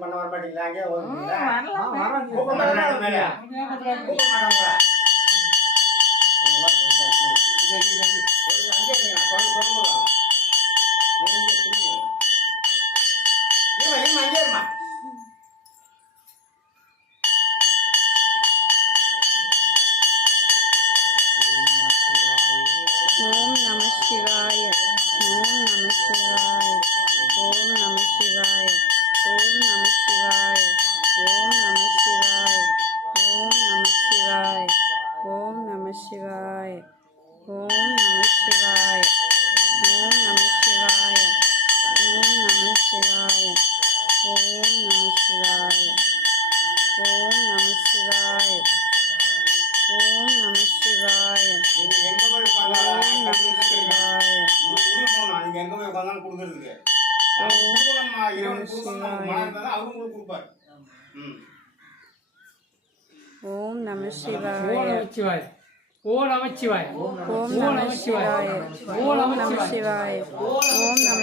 பண்ண வர மாட்டீங்களா? அங்கே ஓடுங்களா? வரலாம். கூப்பிட மாட்டாங்க மேல. கூப்பிட மாட்டாங்களா? அங்கே இருங்க. சொல்லுங்க. இங்கே திரும்பி. இருமா அங்கே இருமா. ஓம் நம சிவாய. ஓம் நம சிவாய. ஓம் நம சிவாய. ஓம் நம சிவாய. ஓம் நம சிவாய. ஓம் நம சிவாய. ஓம் நம சிவாய. ஓம் நம சிவாய. ஓம் நம சிவாய. ஓம் நம சிவாய. ஓம் நம சிவாய. ஓம் நம சிவாய. ஓம் நம சிவாய. நீங்க எங்க போய் உட்கார்ந்தாலும் ஓம் நம சிவாய. நீங்க எங்க போய் உட்கார்ந்தாலும் கொடுக்கறதுக்கு ஓம் நம சிவாய. ஓம் நம சிவாய. ஓம் நம சிவாய. ஓம் நம சிவாய. ஓம் நம